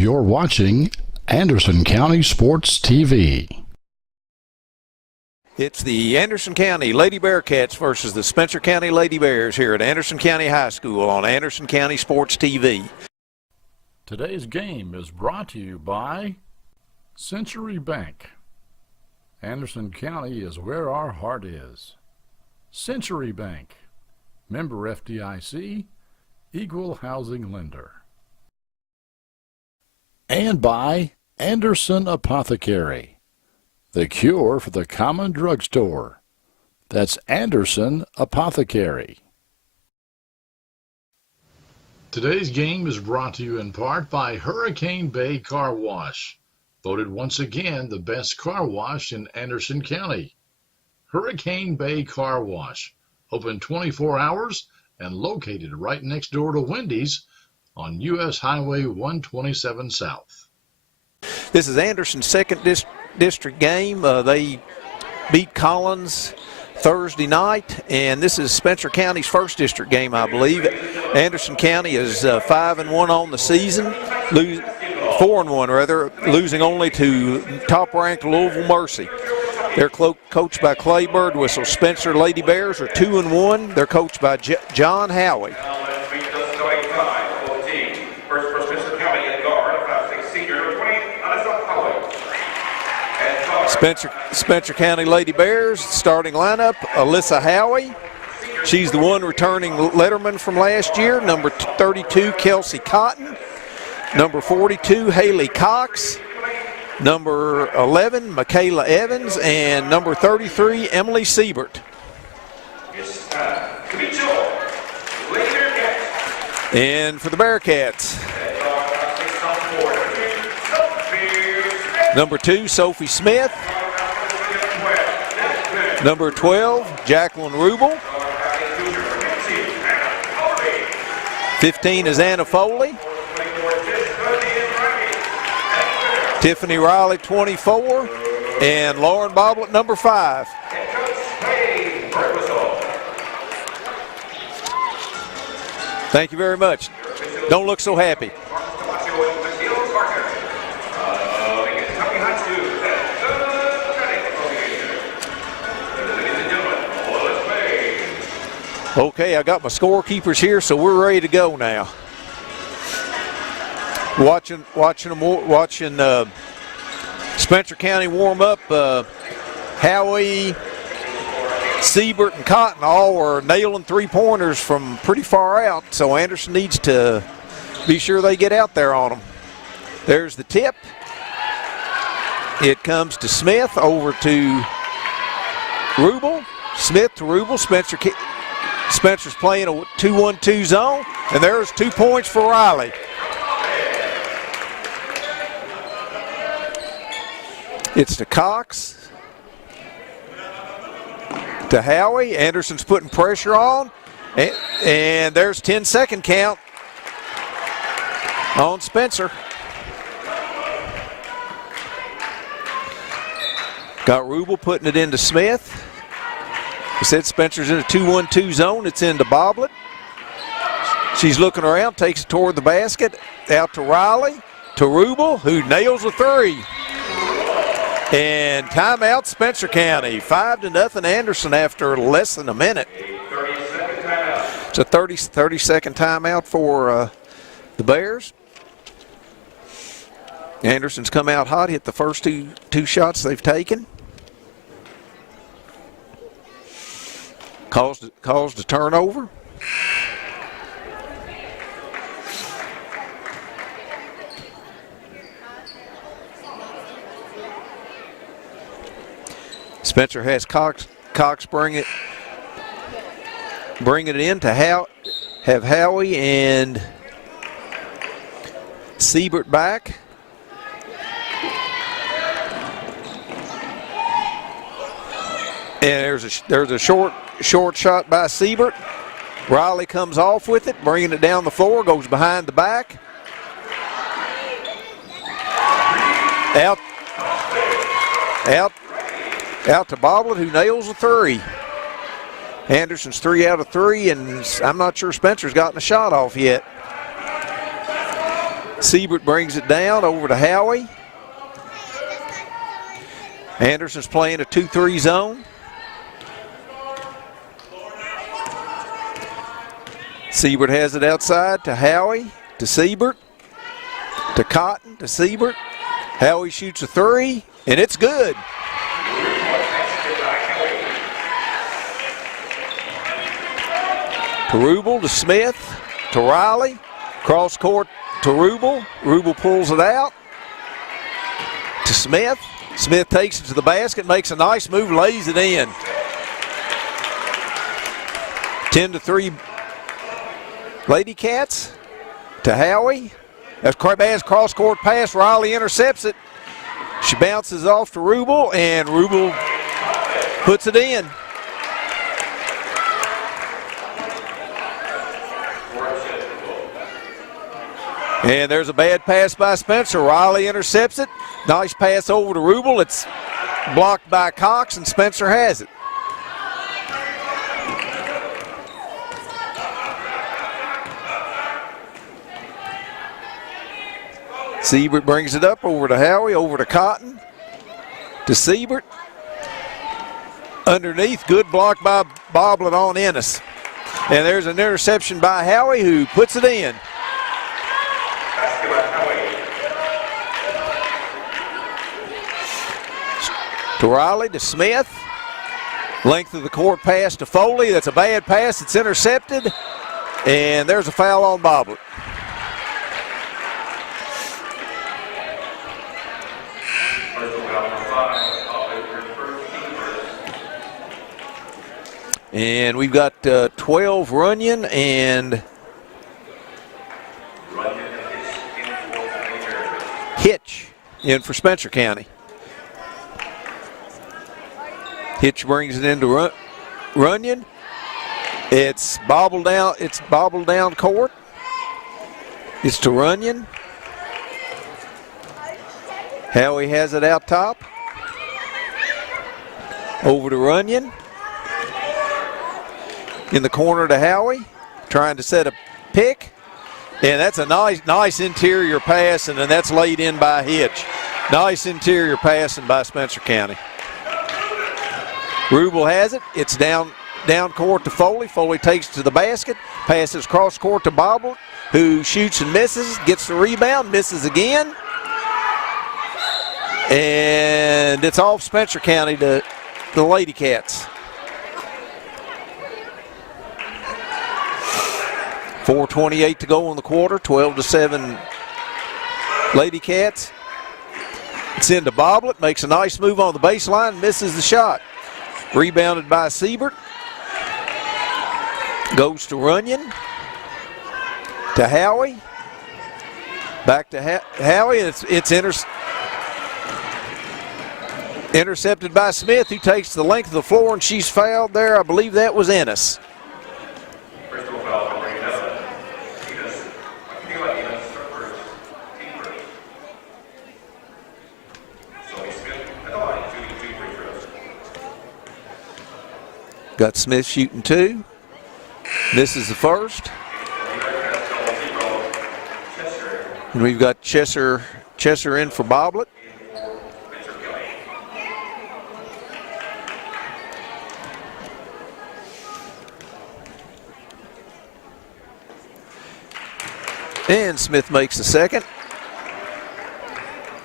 You're watching Anderson County Sports TV. It's the Anderson County Lady Bearcats versus the Spencer County Lady Bears here at Anderson County High School on Anderson County Sports TV. Today's game is brought to you by Century Bank. Anderson County is where our heart is. Century Bank, member FDIC, equal housing lender. And by Anderson Apothecary, the cure for the common drugstore. That's Anderson Apothecary. Today's game is brought to you in part by Hurricane Bay Car Wash, voted once again the best car wash in Anderson County. Hurricane Bay Car Wash, open 24 hours and located right next door to Wendy's on U.S. Highway 127 South. This is Anderson's second district game. They beat Collins Thursday night, and this is Spencer County's first district game, I believe. Anderson County is 5-1 on the season, 4-1 rather, losing only to top-ranked Louisville Mercy. They're coached by Clay Birdwhistle. Spencer Lady Bears are 2-1. They're coached by John Howie. Spencer County Lady Bears starting lineup: Alyssa Howie. She's the one returning letterman from last year. Number 32, Kelsey Cotton. Number 42, Haley Cox. Number 11, Michaela Evans. And number 33, Emily Siebert. And for the Bearcats, number 2, Sophie Smith. Number 12, Jacqueline Rubel. 15 is Anna Foley. Tiffany Riley, 24. And Lauren Boblet, number 5. Thank you very much. Don't look so happy. Okay, I got my scorekeepers here, so we're ready to go now. Watching Spencer County warm up. Howie, Siebert, and Cotton all were nailing three-pointers from pretty far out, so Anderson needs to be sure they get out there on them. There's the tip. It comes to Smith, over to Rubel. Smith to Rubel. Spencer's playing a 2-1-2 zone, and there's 2 points for Riley. It's to Cox, to Howie. Anderson's putting pressure on, and there's 10-second count on Spencer. Got Rubel putting it into Smith. I said Spencer's in a 2-1-2 zone. It's into Boblet. She's looking around, takes it toward the basket. Out to Riley, to Rubel, who nails a three. And timeout, Spencer County. 5-0 Anderson after less than a minute. It's a 30-second timeout for the Bears. Anderson's come out hot, hit the first two shots they've taken. Caused a turnover. Spencer has Cox bring it in to have Howie and Siebert back. And there's a short shot by Siebert. Riley comes off with it, bringing it down the floor, goes behind the back. Out to Boblet, who nails a three. Anderson's 3 out of 3, and I'm not sure Spencer's gotten a shot off yet. Siebert brings it down over to Howie. Anderson's playing a 2-3 zone. Siebert has it outside to Howie, to Siebert, to Cotton, to Siebert. Howie shoots a 3, and it's good. To Rubel, to Smith, to Riley. Cross court to Rubel. Rubel pulls it out to Smith. Smith takes it to the basket, makes a nice move, lays it in. 10-3 Lady Cats to Howie. As Crabaz cross-court pass, Riley intercepts it. She bounces off to Rubel, and Rubel puts it in. And there's a bad pass by Spencer. Riley intercepts it. Nice pass over to Rubel. It's blocked by Cox, and Spencer has it. Siebert brings it up over to Howie, over to Cotton, to Siebert. Underneath, good block by Boblett on Ennis. And there's an interception by Howie, who puts it in. To Riley, to Smith. Length of the court pass to Foley. That's a bad pass. It's intercepted. And there's a foul on Boblett. And we've got 12 Runyon and Hitch in for Spencer County. Hitch brings it into Runyon. It's bobbled down. It's bobbled down court. It's to Runyon. Howie has it out top. Over to Runyon. In the corner to Howie, trying to set a pick. And that's a nice interior pass, and then that's laid in by Hitch. Nice interior passing by Spencer County. Rubel has it. It's down court to Foley. Foley takes it to the basket. Passes cross court to Boblett, who shoots and misses. Gets the rebound, misses again. And it's off Spencer County to the Lady Cats. 4:28 to go in the quarter, 12-7 Lady Cats. It's into Boblett, makes a nice move on the baseline, misses the shot. Rebounded by Siebert. Goes to Runyon. To Howie. Back to Howie, and it's intercepted by Smith, who takes the length of the floor, and she's fouled there. I believe that was Ennis. Got Smith shooting 2. This is the first. And we've got Chesser in for Boblett. And Smith makes the second.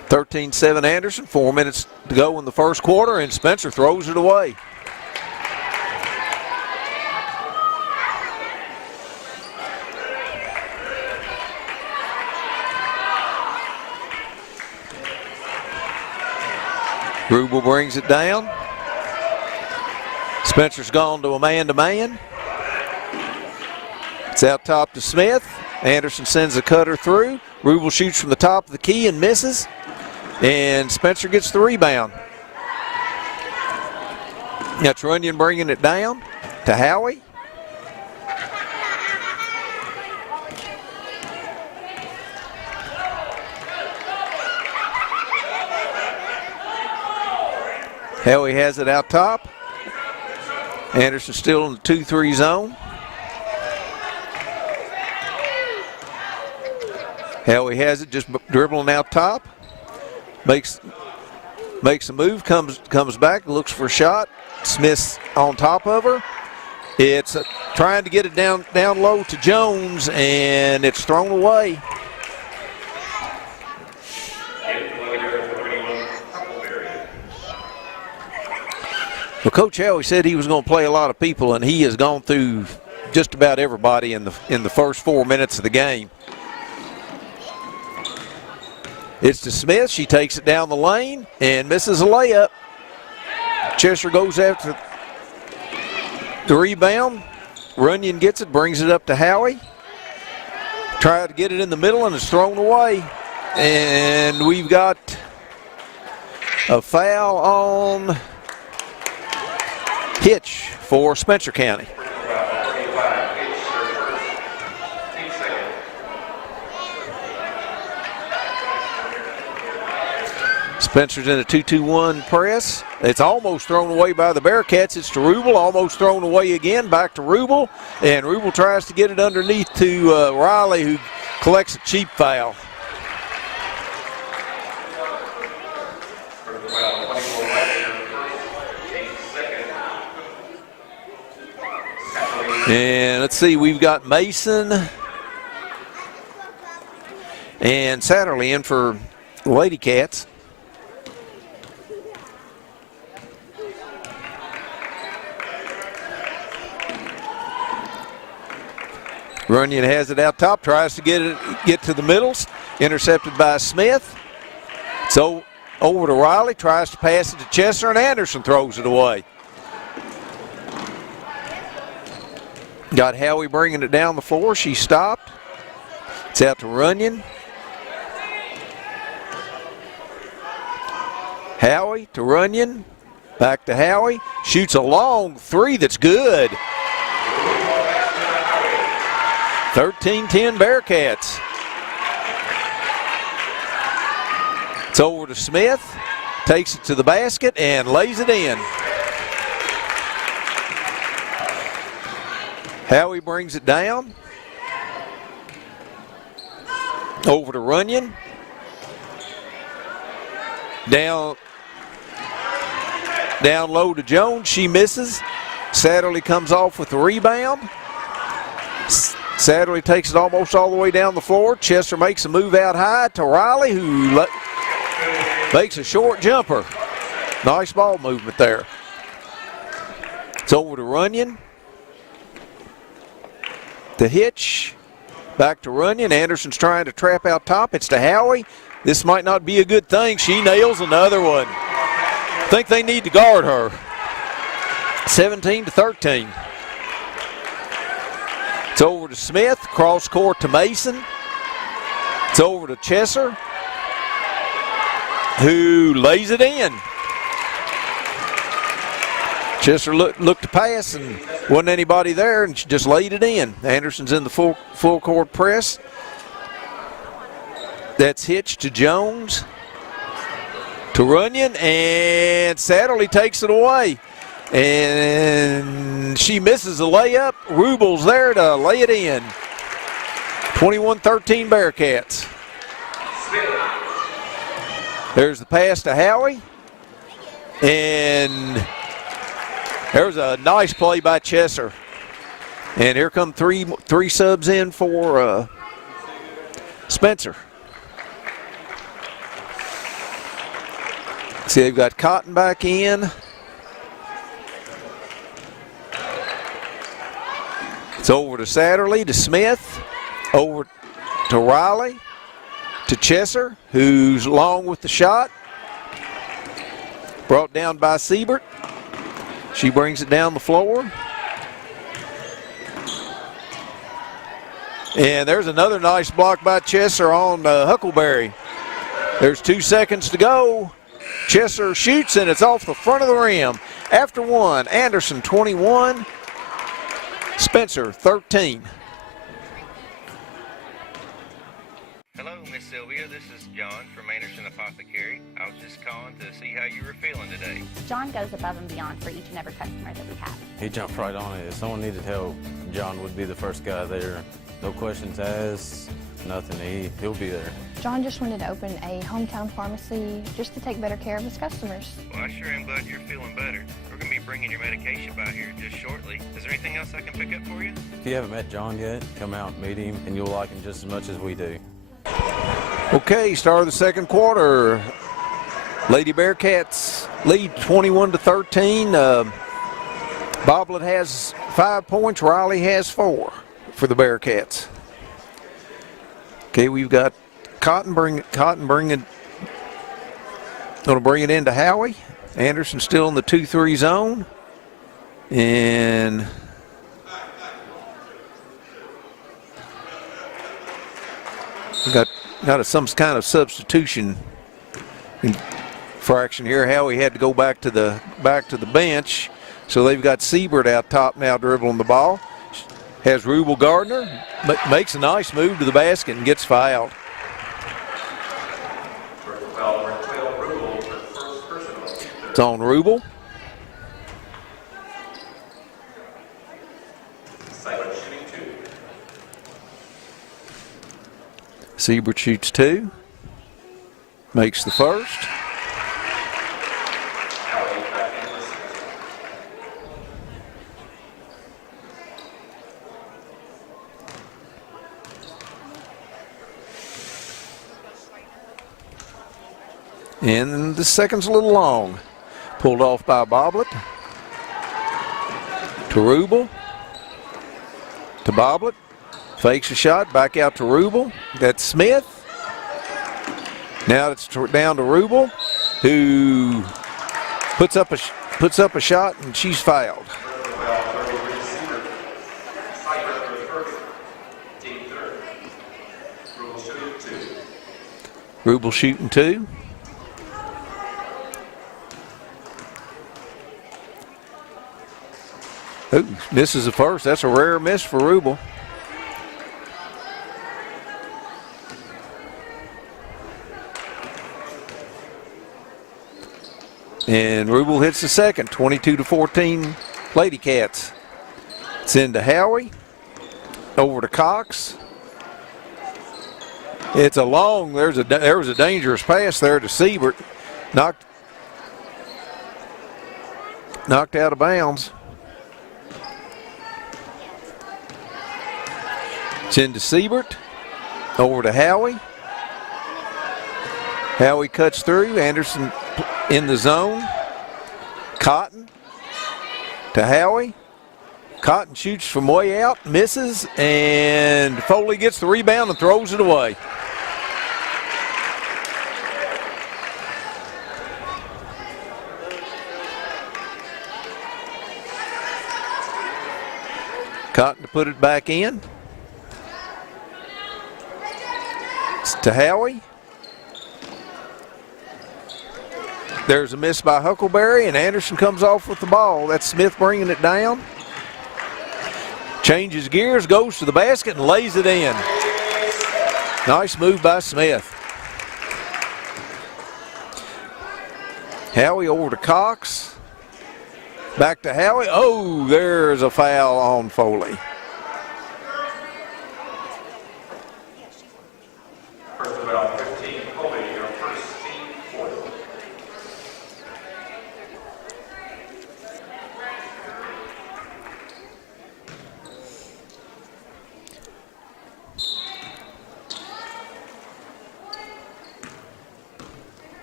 13-7 Anderson, 4 minutes to go in the first quarter, and Spencer throws it away. Rubel brings it down. Spencer's gone to a man-to-man. It's out top to Smith. Anderson sends a cutter through. Rubel shoots from the top of the key and misses. And Spencer gets the rebound. That's Runyon bringing it down to Howie. Howie has it out top. Anderson still in the 2-3 zone. Howie has it, just dribbling out top. Makes a move, comes back, looks for a shot. Smith's on top of her. It's trying to get it down low to Jones, and it's thrown away. Well, Coach Howie said he was going to play a lot of people, and he has gone through just about everybody in the first 4 minutes of the game. It's to Smith. She takes it down the lane and misses a layup. Cheshire goes after the rebound. Runyon gets it, brings it up to Howie. Tried to get it in the middle, and it's thrown away. And we've got a foul on Hitch for Spencer County. Spencer's in a 2-2-1 press. It's almost thrown away by the Bearcats. It's to Rubel, almost thrown away again, back to Rubel. And Rubel tries to get it underneath to Riley, who collects a cheap foul. And let's see, we've got Mason and Satterley in for Lady Cats. Runyon has it out top, tries to get to the middles, intercepted by Smith. So over to Riley, tries to pass it to Chester, and Anderson throws it away. Got Howie bringing it down the floor. She stopped. It's out to Runyon. Howie to Runyon. Back to Howie. Shoots a long three that's good. 13-10 Bearcats. It's over to Smith. Takes it to the basket and lays it in. Howie brings it down. Over to Runyon. Down low to Jones. She misses. Satterley comes off with the rebound. Satterley takes it almost all the way down the floor. Chester makes a move out high to Riley, who makes a short jumper. Nice ball movement there. It's over to Runyon. To Hitch. Back to Runyon. Anderson's trying to trap out top. It's to Howie. This might not be a good thing. She nails another one. I think they need to guard her. 17-13. It's over to Smith, cross court to Mason. It's over to Chesser, who lays it in. Chesser looked to pass and wasn't anybody there, and she just laid it in. Anderson's in the full court press. That's Hitch to Jones, to Runyon, and Satterley takes it away. And she misses a layup. Rubel's there to lay it in. 21-13 Bearcats. There's the pass to Howie. And there's a nice play by Chesser. And here come three subs in for Spencer. See, they've got Cotton back in. It's over to Satterley, to Smith, over to Riley, to Chesser, who's long with the shot. Brought down by Siebert. She brings it down the floor. And there's another nice block by Chesser on Huckleberry. There's 2 seconds to go. Chesser shoots, and it's off the front of the rim. After one, Anderson 21. Spencer, 13. Hello, Miss Sylvia. This is John from Anderson Apothecary. I was just calling to see how you were feeling today. John goes above and beyond for each and every customer that we have. He jumped right on it. If someone needed help, John would be the first guy there. No questions asked. nothing. He'll be there. John just wanted to open a hometown pharmacy just to take better care of his customers. Well, I sure am glad you're feeling better. We're going to be bringing your medication by here just shortly. Is there anything else I can pick up for you? If you haven't met John yet, come out and meet him, and you'll like him just as much as we do. Okay, start of the second quarter. Lady Bearcats lead 21-13. Boblet has 5 points. Riley has 4 for the Bearcats. Okay, we've got Cotton bringing going to bring it into Howie. Anderson still in the 2-3 zone. And we got some kind of substitution fraction here. Howie had to go back to the bench. So they've got Siebert out top now dribbling the ball. Has Rubel Gardner, makes a nice move to the basket and gets fouled. It's on Rubel. Siebert shoots 2. Makes the first. And the second's a little long. Pulled off by Boblet. To Rubel. To Boblet. Fakes a shot. Back out to Rubel. That's Smith. Now it's down to Rubel, who puts up a shot, and she's fouled. Rubel shooting 2. Ooh, misses the first. That's a rare miss for Rubel. And Rubel hits the second, 22-14 Lady Cats. It's into Howie, over to Cox. It's a long, there was a dangerous pass there to Siebert. Knocked out of bounds. It's into Siebert, over to Howie. Howie cuts through, Anderson in the zone. Cotton to Howie. Cotton shoots from way out, misses, and Foley gets the rebound and throws it away. Cotton to put it back in. It's to Howie. There's a miss by Huckleberry, and Anderson comes off with the ball. That's Smith bringing it down. Changes gears, goes to the basket, and lays it in. Nice move by Smith. Howie over to Cox. Back to Howie. Oh, there's a foul on Foley.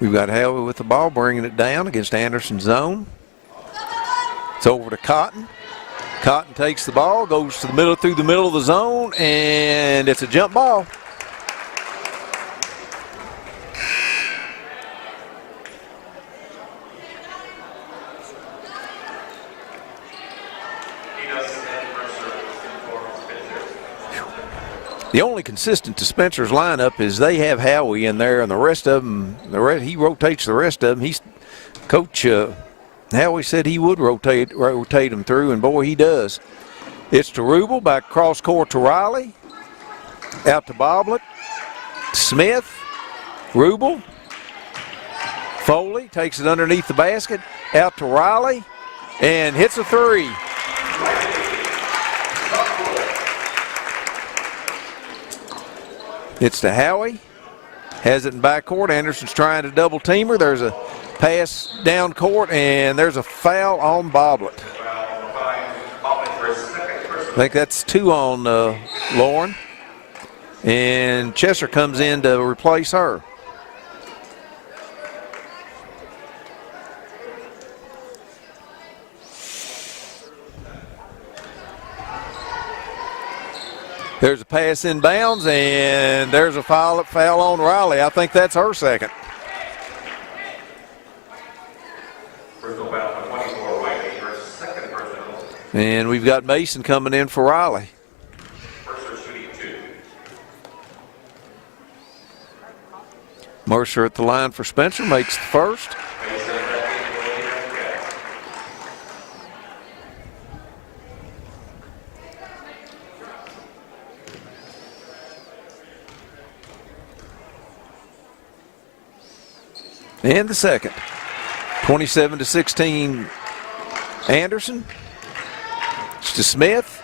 We've got Howie with the ball, bringing it down against Anderson's zone. It's over to Cotton. Cotton takes the ball, goes to the middle, through the middle of the zone, and it's a jump ball. The only consistent to Spencer's lineup is they have Howie in there, and the rest of them, he rotates the rest of them. Coach Howie said he would rotate them through, and boy, he does. It's to Rubel, back cross court to Riley, out to Boblet, Smith, Rubel, Foley takes it underneath the basket, out to Riley, and hits a 3. It's to Howie. Has it in backcourt. Anderson's trying to double team her. There's a pass down court, and there's a foul on Boblet. I think that's 2 on Lauren. And Chesser comes in to replace her. There's a pass in bounds, and there's a foul on Riley. I think that's her second. And we've got Mason coming in for Riley. Mercer at the line for Spencer, makes the first. And the second. 27-16 Anderson. It's to Smith.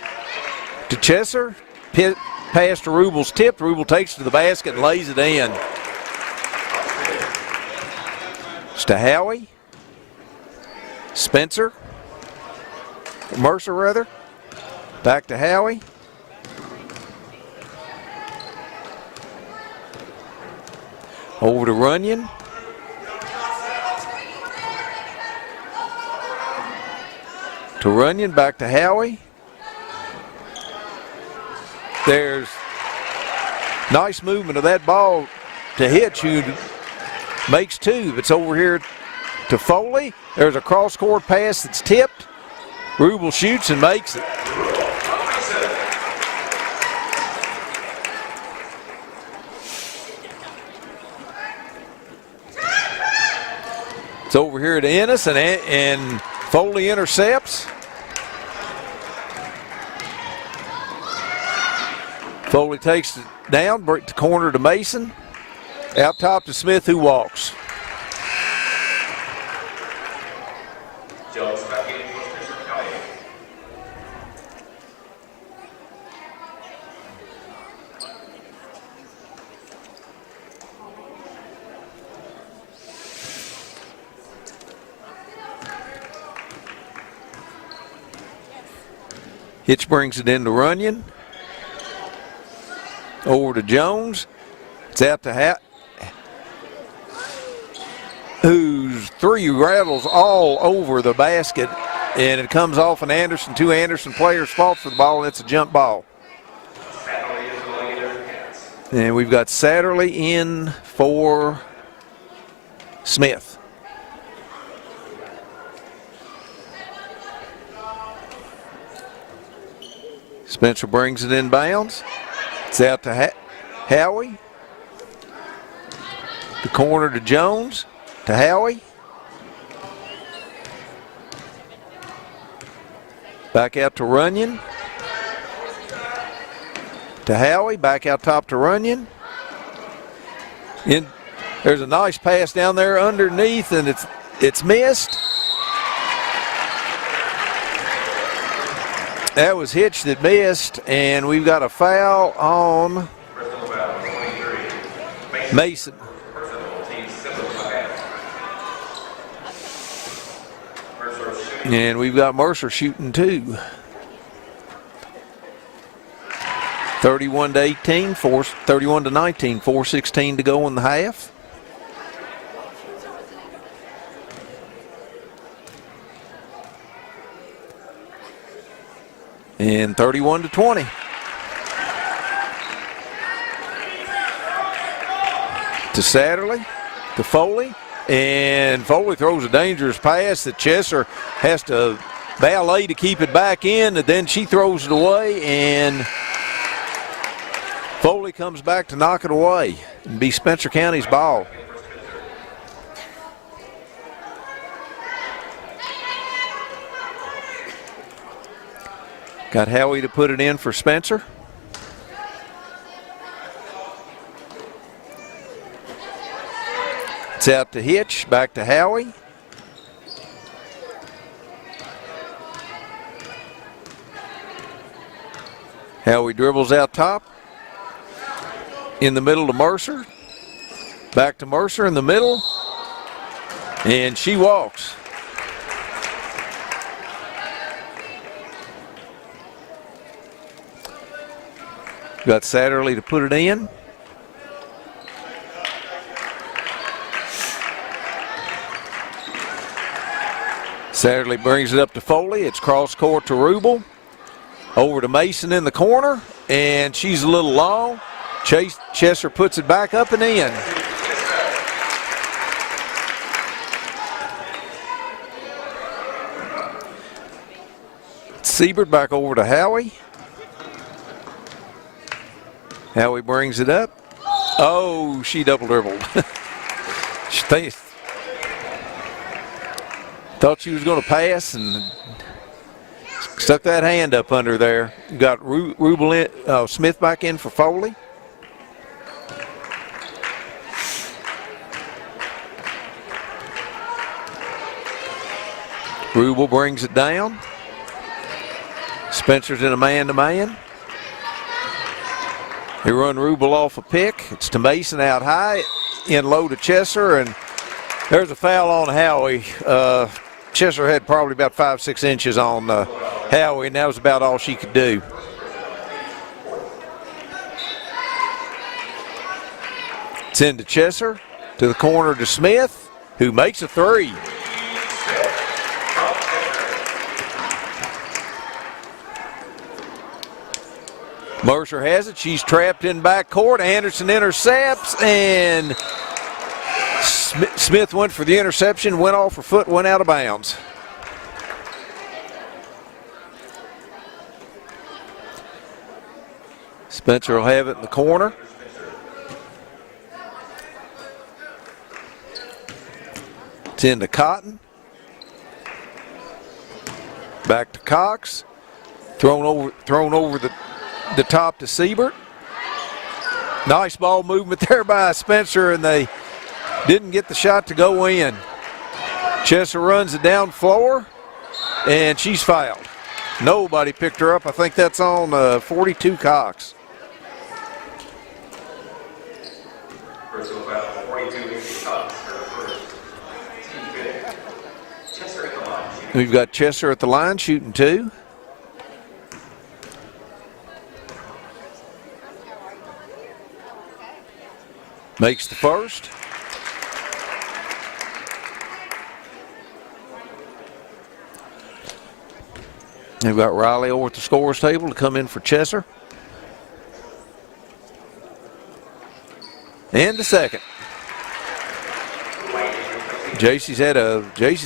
To Chesser. Pass to Rubel's tipped. Rubel takes it to the basket and lays it in. It's to Howie. Spencer. Mercer, rather. Back to Howie. Over to Runyon. To Runyon, back to Howie. There's nice movement of that ball to Hitch, who makes 2. It's over here to Foley. There's a cross-court pass that's tipped. Rubel shoots and makes it. It's over here to Ennis, and Foley intercepts. Foley takes it down, break the corner to Mason. Out top to Smith, who walks. Hitch brings it into Runyon. Over to Jones. It's out to whose 3 rattles all over the basket, and it comes off an Anderson. 2 Anderson players fought for the ball, and it's a jump ball. And we've got Satterley in for Smith. Spencer brings it in bounds. It's out to Howie. The corner to Jones. To Howie. Back out to Runyon. To Howie. Back out top to Runyon. There's a nice pass down there underneath, and it's missed. That was Hitch that missed, and we've got a foul on Mason. And we've got Mercer shooting 2. 31-18, 31-19, 4:16 to go in the half. And 31-20. To Satterley, to Foley, and Foley throws a dangerous pass that Chesser has to ballet to keep it back in, and then she throws it away, and Foley comes back to knock it away and be Spencer County's ball. Got Howie to put it in for Spencer. It's out to Hitch, back to Howie. Howie dribbles out top. in the middle to Mercer. Back to Mercer in the middle. And she walks. Got Satterley to put it in. Satterley brings it up to Foley. It's cross court to Rubel. Over to Mason in the corner, and she's a little long. Chesser puts it back up and in. Siebert back over to Howie. Howie brings it up. Oh, she double dribbled. She thought she was going to pass and stuck that hand up under there. Got Rubel Smith back in for Foley. Rubel brings it down. Spencer's in a man-to-man. They run Rubel off a pick. It's to Mason out high, in low to Chesser, and there's a foul on Howie. Chesser had probably about 5-6 inches on Howie, and that was about all she could do. It's into Chesser, to the corner to Smith, who makes a three. Mercer has it. She's trapped in backcourt. Anderson intercepts, and Smith went for the interception, went off her foot, went out of bounds. Spencer will have it in the corner. It's into Cotton. Back to Cox. Thrown over the top to Siebert. Nice ball movement there by Spencer, and they didn't get the shot to go in. Chesser runs it down floor, and she's fouled. Nobody picked her up. I think that's on 42 Cox. Personal foul, 42 Cox. Chesser at the line. We've got Chesser at the line shooting two. Makes the first. They've got Riley over at the scorer's table to come in for Chesser. And the second. JC's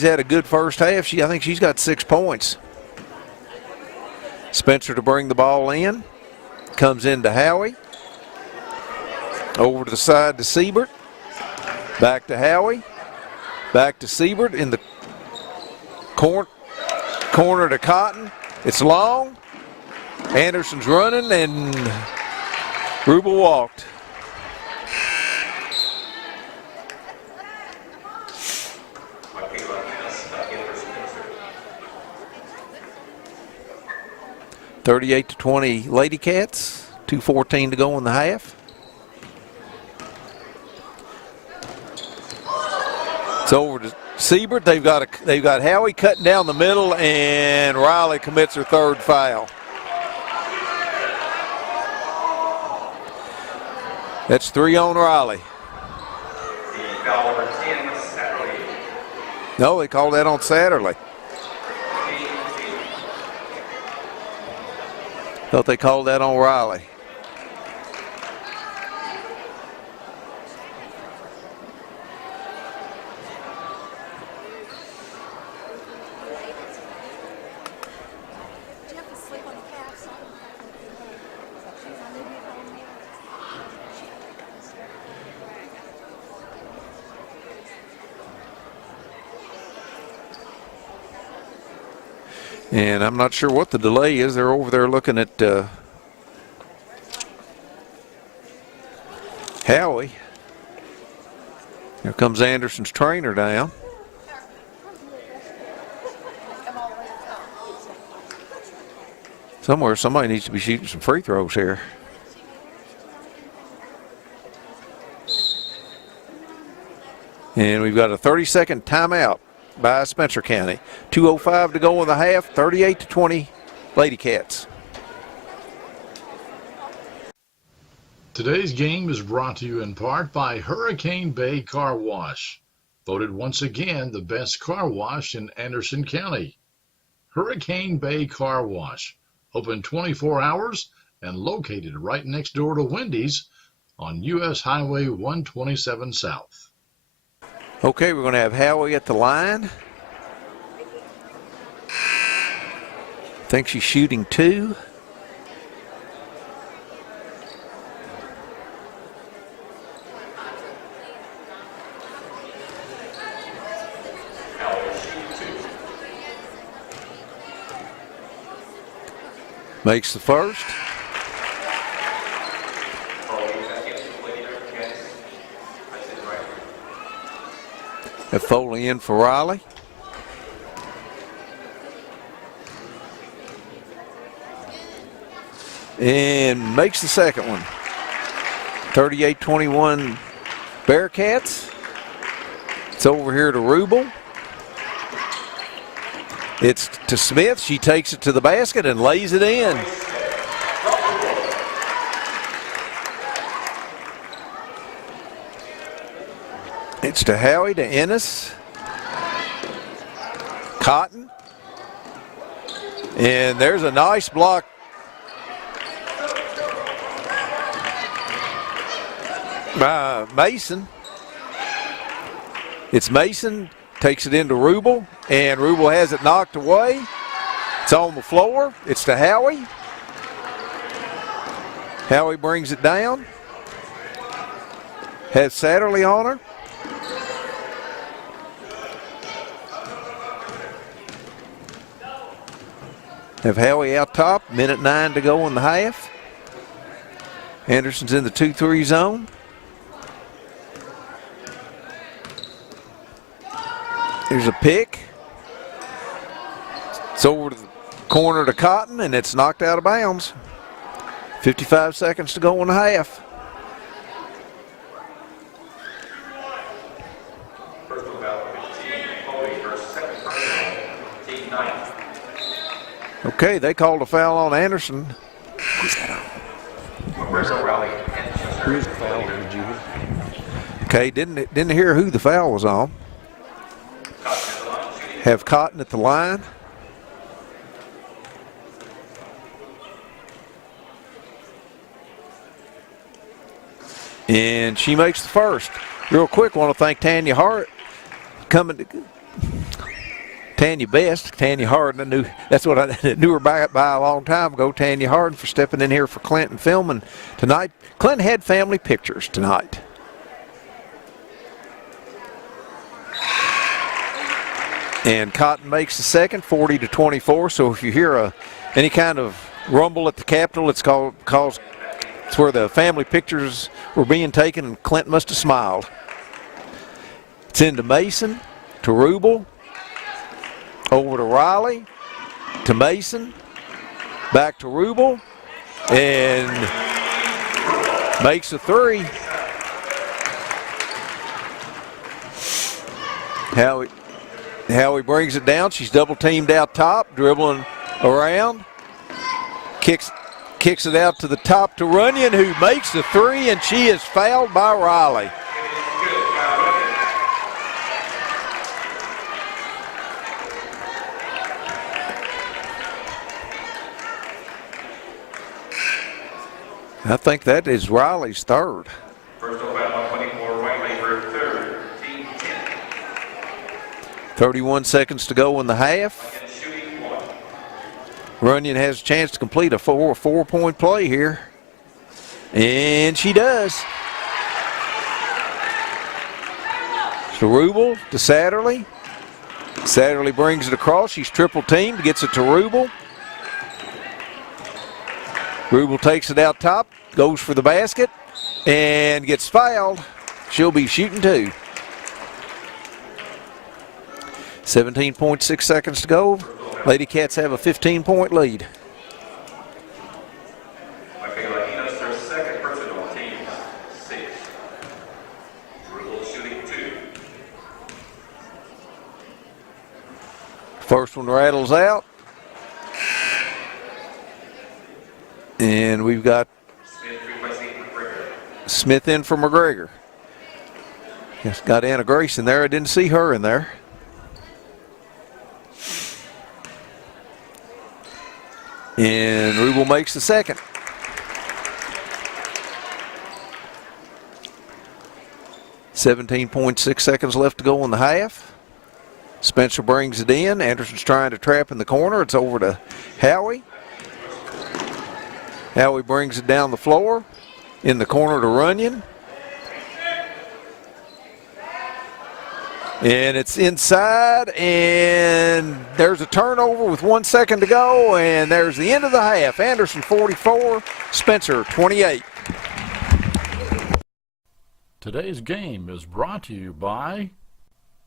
had a good first half. I think she's got 6 points. Spencer to bring the ball in. Comes into Howie. Over to the side to Siebert. Back to Howie. Back to Siebert in the corner to Cotton. It's long. Anderson's running, and Rubel walked. (38-20) Lady Cats. 2:14 to go in the half. It's over to Siebert. They've got Howie cutting down the middle, and Riley commits her third foul. That's 3 on Riley. Foul number 10, Satterley. No, they called that on Satterley. Thought they called that on Riley. And I'm not sure what the delay is. They're over there looking at Howie. Here comes Anderson's trainer down. Somebody needs to be shooting some free throws here. And we've got a 30-second timeout by Spencer County. 2:05 to go in the half, 38-20 Lady Cats. Today's game is brought to you in part by Hurricane Bay Car Wash, voted once again the best car wash in Anderson County. Hurricane Bay Car Wash, open 24 hours and located right next door to Wendy's on U.S. Highway 127 South. Okay, we're going to have Howie at the line. I think she's shooting 2. Makes the first. Have Foley in for Riley. And makes the second one. 38-21 Bearcats. It's over here to Rubel. It's to Smith. She takes it to the basket and lays it in. It's to Howie, to Ennis. Cotton. And there's a nice block. By Mason. It's Mason. Takes it into Rubel, and Rubel has it knocked away. It's on the floor. It's to Howie. Howie brings it down. Has Satterley on her. Have Howie out top. 1:09 to go in the half. Anderson's in the 2-3 zone. Here's a pick. It's over to the corner to Cotton, and it's knocked out of bounds. 55 seconds to go in the half. Okay, they called a foul on Anderson. Who's that on? Who's the foul? Did you hear? Okay, didn't hear who the foul was on. Have Cotton at the line. And she makes the first. Real quick, want to thank Tanya Hart coming to Tanya Best, Tanya Harden. That's what I knew her by a long time ago. Tanya Harden for stepping in here for Clinton filming tonight. Clinton had family pictures tonight. And Cotton makes the second, 40-24. So if you hear any kind of rumble at the Capitol, it's because it's where the family pictures were being taken, and Clinton must have smiled. It's into Mason, to Rubel, over to Riley, to Mason, back to Rubel, and makes a three. Howie brings it down. She's double teamed out top, dribbling around. Kicks it out to the top to Runyon, who makes the three, and she is fouled by Riley. I think that is Riley's third. First foul on 24, Riley for third, team 10. 31 seconds to go in the half. Shooting 1. Runyon has a chance to complete a four-point play here. And she does. To Rubel, to Satterley. Satterley brings it across. She's triple teamed, gets it to Rubel. Rubel takes it out top, goes for the basket, and gets fouled. She'll be shooting two. 17.6 seconds to go. Lady Cats have a 15-point lead. Michaela Enos, their second personal, team 6. Rubel shooting 2. First one rattles out. And we've got Smith in for McGregor. Yes, got Anna Grace in there. I didn't see her in there. And Rubel makes the second. .6 seconds left to go in the half. Spencer brings it in. Anderson's trying to trap in the corner. It's over to Howie. Howie brings it down the floor. In the corner to Runyon. And it's inside, and there's a turnover with 1 second to go, and there's the end of the half. Anderson 44, Spencer 28. Today's game is brought to you by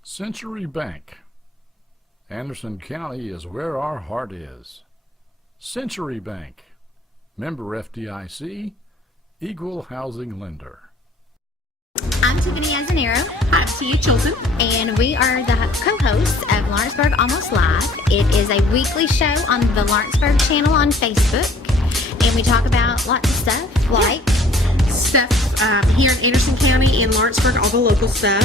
Century Bank. Anderson County is where our heart is. Century Bank, member FDIC, equal housing lender. I'm Tiffany Azanero. I'm Tia Chilton. And we are the co-hosts of Lawrenceburg Almost Live. It is a weekly show on the Lawrenceburg channel on Facebook. And we talk about lots of stuff like stuff here in Anderson County and Lawrenceburg, all the local stuff,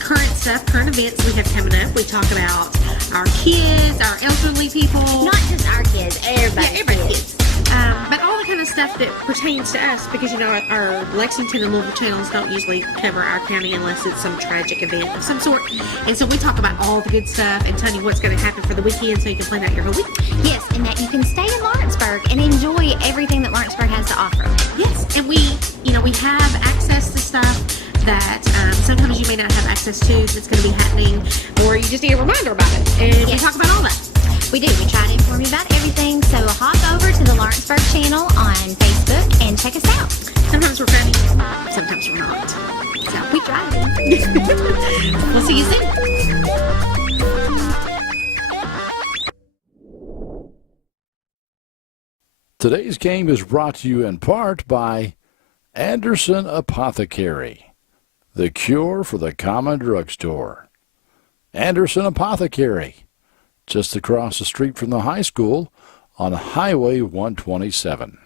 current stuff, current events we have coming up. We talk about our kids, our elderly people. Not just our kids, everybody's kids. But all the kind of stuff that pertains to us, because you know our Lexington and Louisville channels don't usually cover our county unless it's some tragic event of some sort. And so we talk about all the good stuff and tell you what's going to happen for the weekend so you can plan out your whole week. Yes, and that you can stay in Lawrenceburg and enjoy everything that Lawrenceburg has to offer. Yes, and we have access to stuff that sometimes you may not have access to that's going to be happening, or you just need a reminder about it. And we talk about all that. We do. We try to inform you about everything. So hop over to the Lawrenceburg channel on Facebook and check us out. Sometimes we're funny, sometimes we're not. So we try to. We'll see you soon. Today's game is brought to you in part by Anderson Apothecary, the cure for the common drugstore. Anderson Apothecary, just across the street from the high school on Highway 127.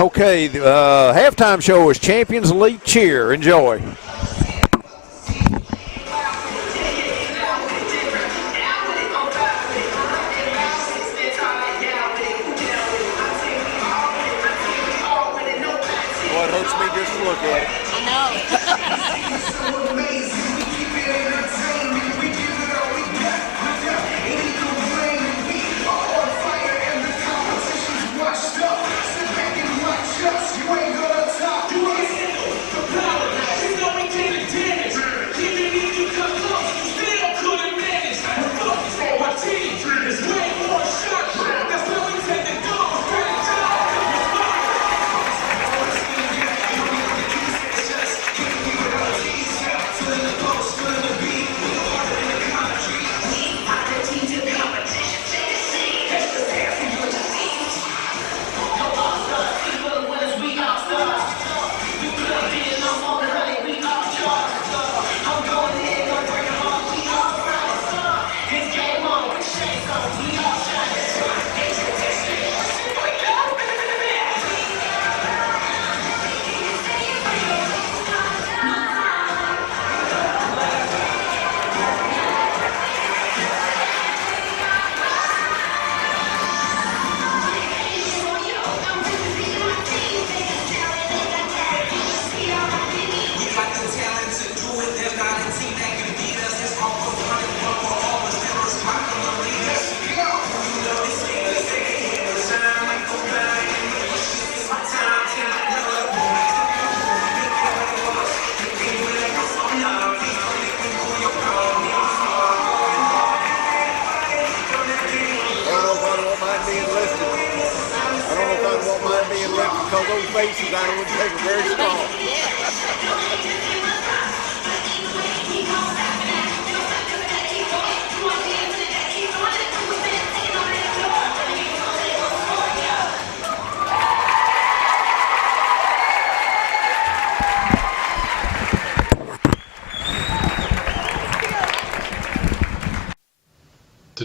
Okay, the halftime show is Champions Elite Cheer. Enjoy. Well, it hurts me just to look at it. I know. Because those bases I would take are very strong.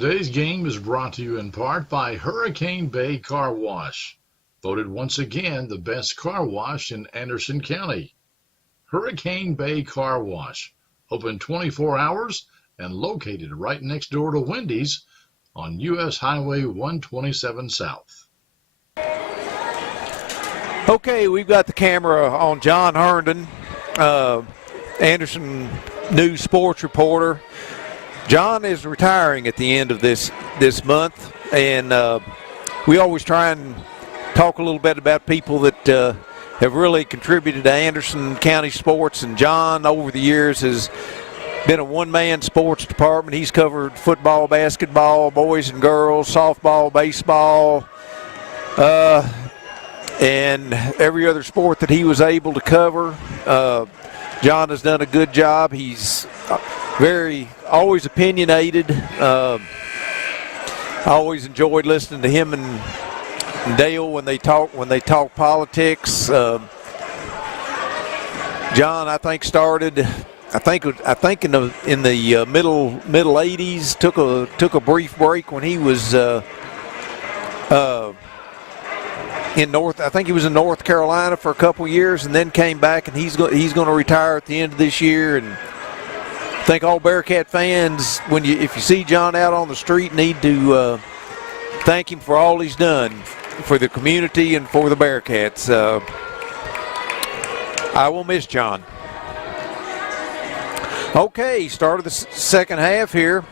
Today's game is brought to you in part by Hurricane Bay Car Wash, voted once again the best car wash in Anderson County. Hurricane Bay Car Wash, open 24 hours and located right next door to Wendy's on U.S. Highway 127 South. Okay, we've got the camera on John Herndon, Anderson News sports reporter. John is retiring at the end of this month, and we always try and talk a little bit about people that have really contributed to Anderson County sports, and John over the years has been a one-man sports department. He's covered football, basketball, boys and girls, softball, baseball, and every other sport that he was able to cover. John has done a good job. He's always opinionated. I always enjoyed listening to him and Dale when they talk politics. John, I think started. I think in the middle 80s. Took a brief break when he was in North. I think he was in North Carolina for a couple years, and then came back. And he's going to retire at the end of this year. And I think all Bearcat fans, if you see John out on the street, need to thank him for all he's done for the community and for the Bearcats. I will miss John. Okay, start of the second half here.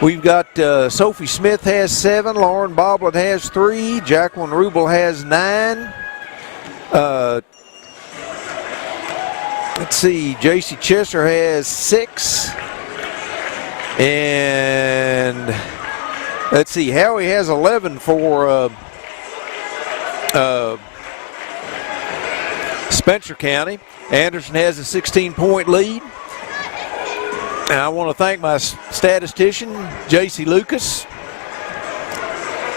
We've got Sophie Smith has 7, Lauren Boblet has 3, Jacqueline Rubel has 9. Let's see, J.C. Chester has 6. And let's see, Howie has 11 for Spencer County. Anderson has a 16-point lead. And I want to thank my statistician, J.C. Lucas,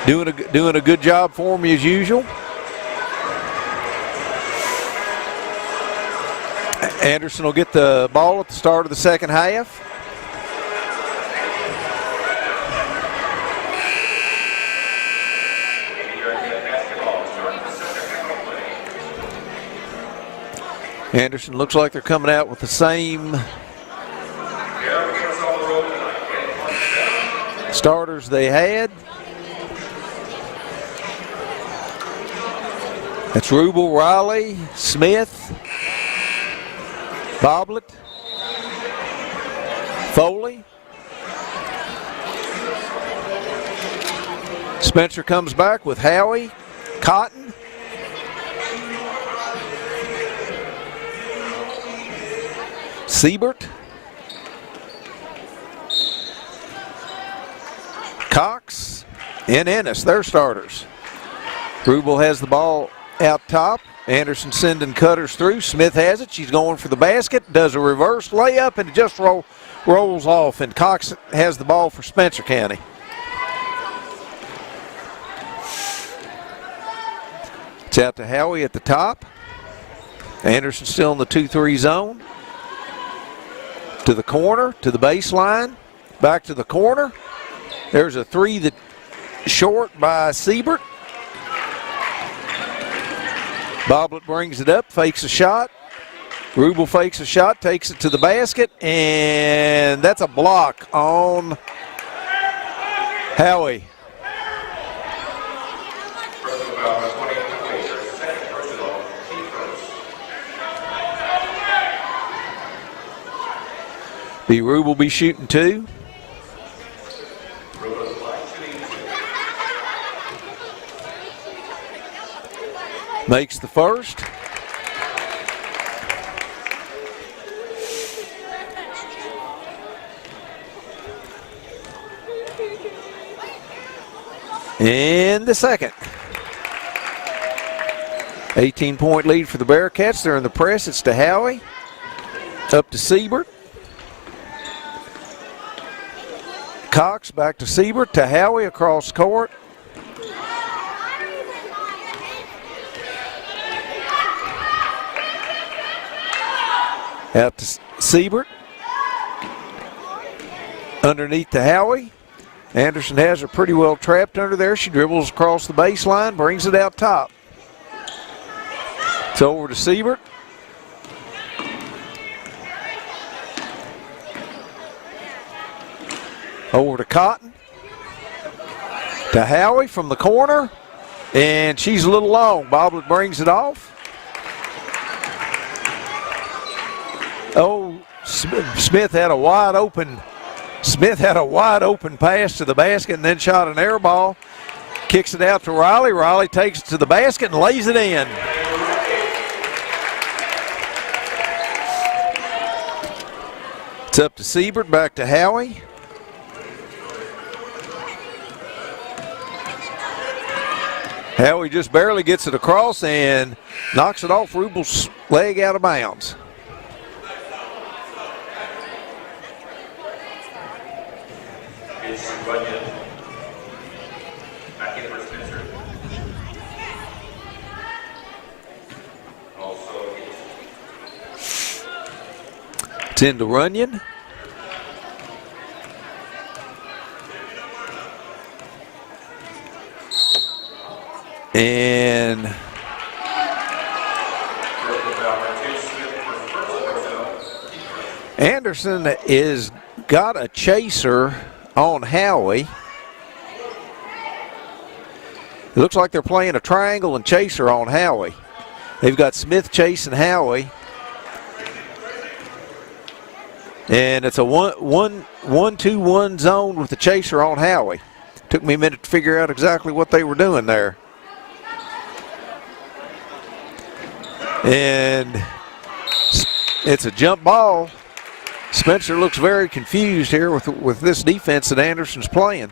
doing a good job for me as usual. Anderson will get the ball at the start of the second half. Anderson looks like they're coming out with the same starters they had. That's Rubel, Riley, Smith, Boblet, Foley. Spencer comes back with Howie, Cotton, Siebert, Cox, and Ennis, their starters. Rubel has the ball out top. Anderson sending cutters through. Smith has it. She's going for the basket. Does a reverse layup, and it just rolls off. And Cox has the ball for Spencer County. It's out to Howie at the top. Anderson still in the 2-3 zone. To the corner, to the baseline. Back to the corner. There's a 3 that short by Siebert. Boblet brings it up, fakes a shot. Rubel fakes a shot, takes it to the basket, and that's a block on Howie. Rubel be shooting 2. Makes the first. And the second. 18-point lead for the Bearcats. They're in the press. It's to Howie. Up to Siebert. Cox back to Siebert, to Howie across court. Out to Siebert. Underneath to Howie. Anderson has her pretty well trapped under there. She dribbles across the baseline, brings it out top. It's over to Siebert. Over to Cotton. To Howie from the corner. And she's a little long. Boblet brings it off. Oh, Smith had a wide open pass to the basket and then shot an air ball. Kicks it out to Riley. Riley takes it to the basket and lays it in. It's up to Siebert, back to Howie. Howie just barely gets it across and knocks it off Rubel's leg out of bounds. It's into Runyon. And Anderson is got a chaser on Howie. It looks like they're playing a triangle and chaser on Howie. They've got Smith chasing Howie. And it's a 1-2-1 zone with the chaser on Howie. Took me a minute to figure out exactly what they were doing there. And it's a jump ball. Spencer looks very confused here with this defense that Anderson's playing.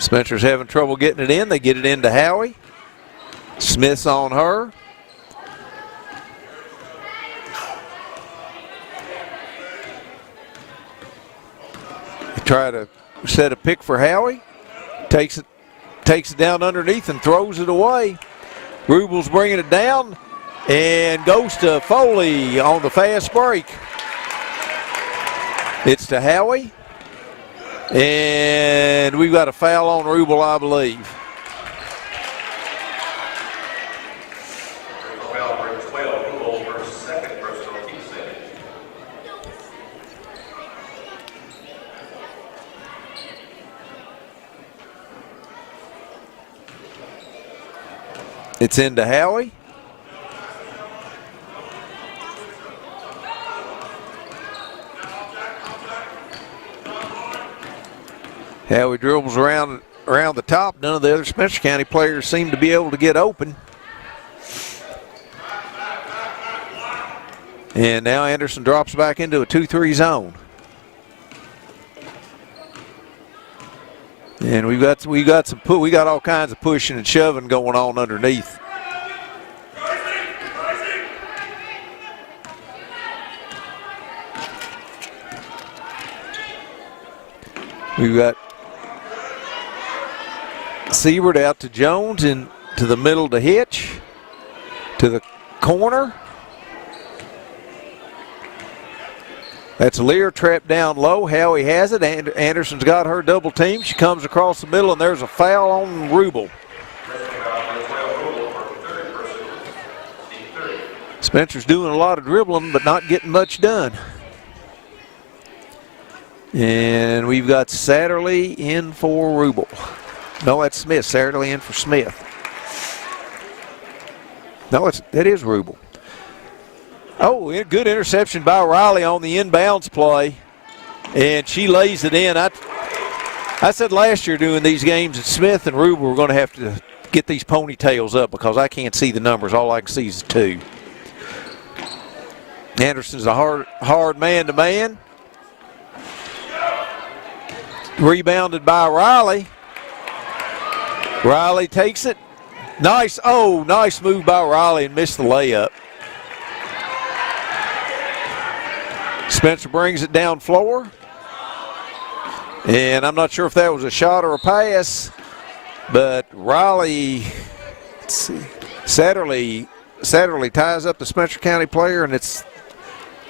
Spencer's having trouble getting it in. They get it into Howie. Smith's on her. They try to set a pick for Howie. Takes it down underneath and throws it away. Rubel's bringing it down and goes to Foley on the fast break. It's to Howie. And we've got a foul on Rubel, I believe. It's into Howie. Howie dribbles around the top. None of the other Spencer County players seem to be able to get open. And now Anderson drops back into a 2-3 zone. And we got all kinds of pushing and shoving going on underneath. We've got Siebert out to Jones and to the middle to Hitch, to the corner. That's Lear trapped down low. Howie has it. Anderson's got her double team. She comes across the middle and there's a foul on Rubel. Spencer's doing a lot of dribbling but not getting much done. And we've got Satterley in for Rubel. No, that's Smith. Satterley in for Smith. No, that is Rubel. Oh, good interception by Riley on the inbounds play. And she lays it in. I said last year doing these games that Smith and Rubel were going to have to get these ponytails up because I can't see the numbers. All I can see is 2. Anderson's a hard man-to-man. Rebounded by Riley. Riley takes it. Nice move by Riley and missed the layup. Spencer brings it down floor. And I'm not sure if that was a shot or a pass. But Riley, let's see, Satterley ties up the Spencer County player, and it's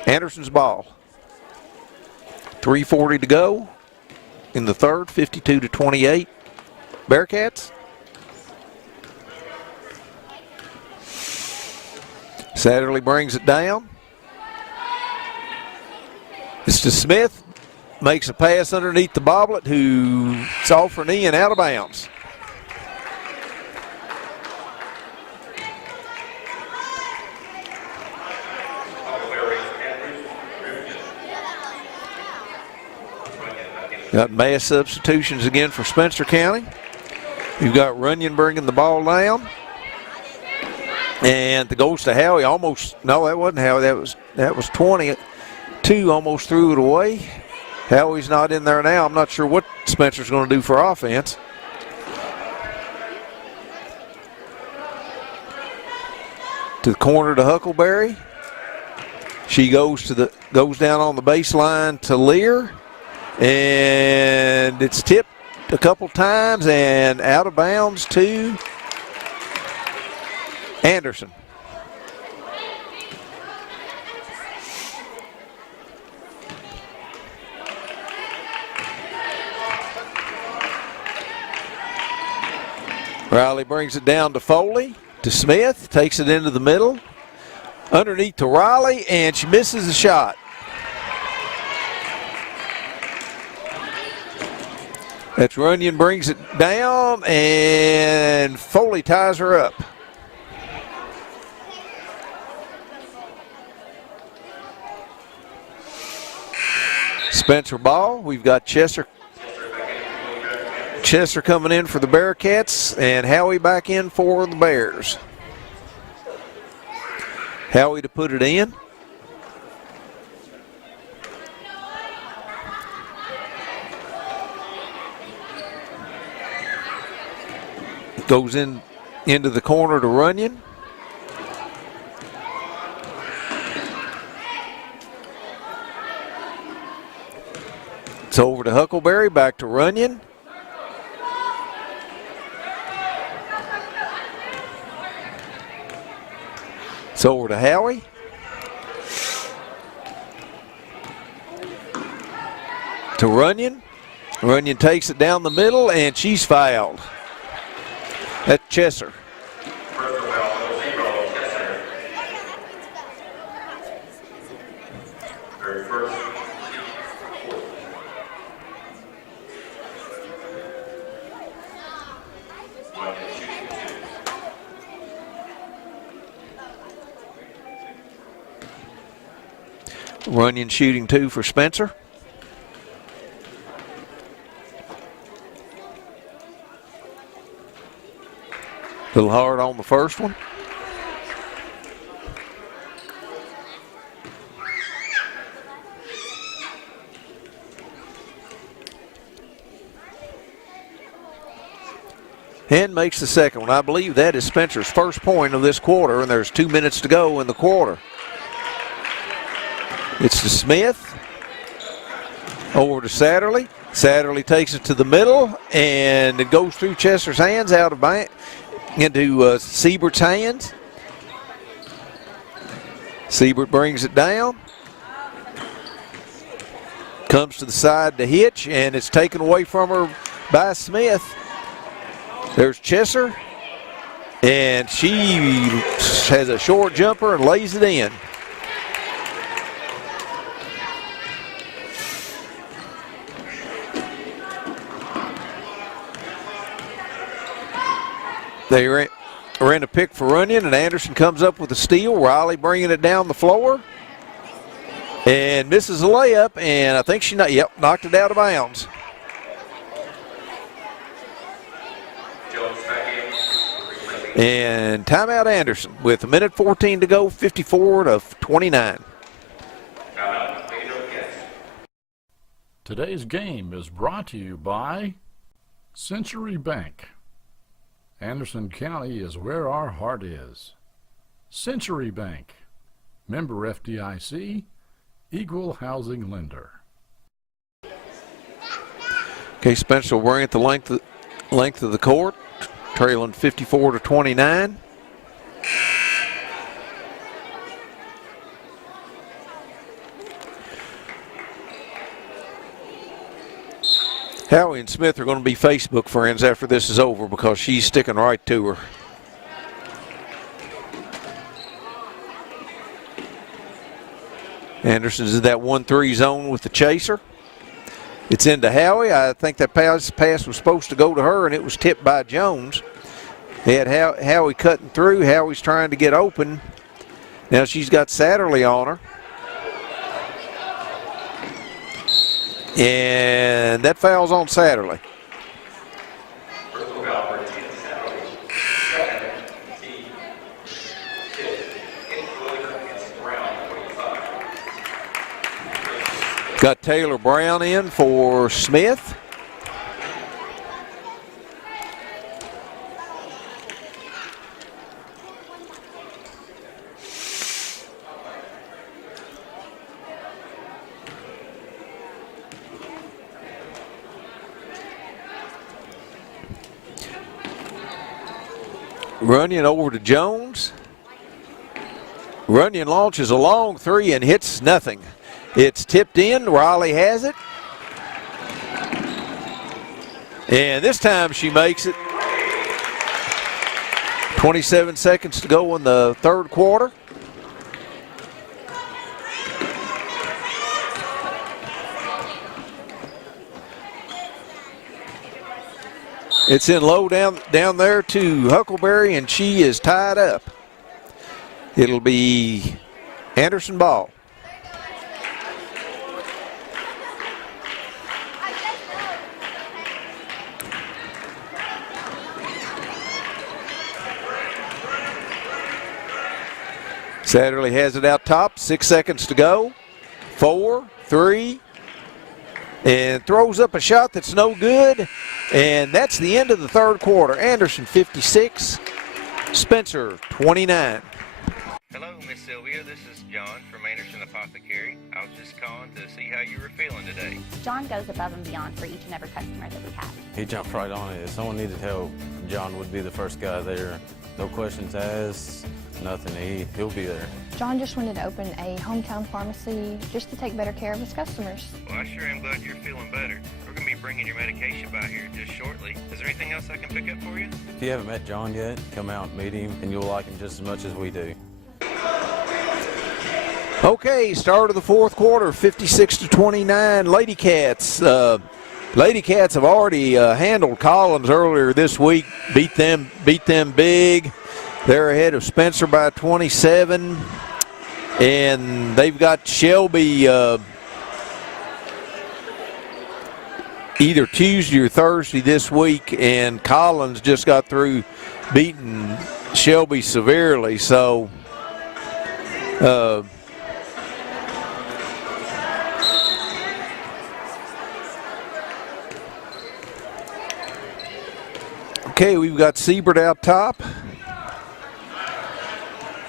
Anderson's ball. 3:40 to go in the third, 52-28. Bearcats. Satterley brings it down. It's to Smith. Makes a pass underneath the Boblet, who's off her knee and out of bounds. Got mass substitutions again for Spencer County. You've got Runyon bringing the ball down. And it goes to Howie. No, that wasn't Howie. That was 22, almost threw it away. Howie's not in there now. I'm not sure what Spencer's going to do for offense. To the corner to Huckleberry. She goes down on the baseline to Lear. And it's tipped a couple times and out of bounds to Anderson. Riley brings it down to Foley, to Smith, takes it into the middle, underneath to Riley, and she misses the shot. That's Runyon brings it down, and Foley ties her up. Spencer ball. We've got Chester coming in for the Bearcats, and Howie back in for the Bears. Howie to put it in. Goes into the corner to Runyon. It's over to Huckleberry, back to Runyon. It's over to Howie. To Runyon. Runyon takes it down the middle, and she's fouled. That's Chesser. Runyon shooting 2 for Spencer. A little hard on the first one. And makes the second one. I believe that is Spencer's first point of this quarter, and there's 2 minutes to go in the quarter. It's to Smith. Over to Satterley. Satterley takes it to the middle, and it goes through Chester's hands out of bounds into Siebert's hands. Siebert brings it down. Comes to the side to Hitch, and it's taken away from her by Smith. There's Chesser, and she has a short jumper and lays it in. They ran a pick for Runyon, and Anderson comes up with a steal. Riley bringing it down the floor and misses a layup, and I think she knocked it out of bounds. And timeout Anderson with 1:14 to go, 54-29. Today's game is brought to you by Century Bank. Anderson County is where our heart is. Century Bank, member FDIC, equal housing lender. Okay, Spencer will bring it the length length of the court, trailing 54-29. Howie and Smith are going to be Facebook friends after this is over because she's sticking right to her. Anderson's in that 1-3 zone with the chaser. It's into Howie. I think that pass was supposed to go to her, and it was tipped by Jones. They had Howie cutting through. Howie's trying to get open. Now she's got Satterley on her. And that foul's on Satterley. Got Taylor Brown in for Smith. Runyon over to Jones. Runyon launches a long three and hits nothing. It's tipped in. Riley has it. And this time she makes it. 27 seconds to go in the third quarter. It's in low down there to Huckleberry, and she is tied up. It'll be Anderson ball. Satterley has it out top, 6 seconds to go. 4, 3, and throws up a shot that's no good. And that's the end of the third quarter. Anderson 56, Spencer 29. Hello, Miss Sylvia. This is John from Anderson Apothecary. I was just calling to see how you were feeling today. John goes above and beyond for each and every customer that we have. He jumped right on it. If someone needed help, John would be the first guy there. No questions asked, nothing. He'll be there. John just wanted to open a hometown pharmacy just to take better care of his customers. Well, I sure am glad you're feeling better. We're going to be bringing your medication by here just shortly. Is there anything else I can pick up for you? If you haven't met John yet, come out and meet him, and you'll like him just as much as we do. Okay, start of the fourth quarter, 56-29. Lady Cats. Lady Cats have already handled Collins earlier this week, beat them big. They're ahead of Spencer by 27, and they've got Shelby either Tuesday or Thursday this week, and Collins just got through beating Shelby severely. So okay, we've got Siebert out top.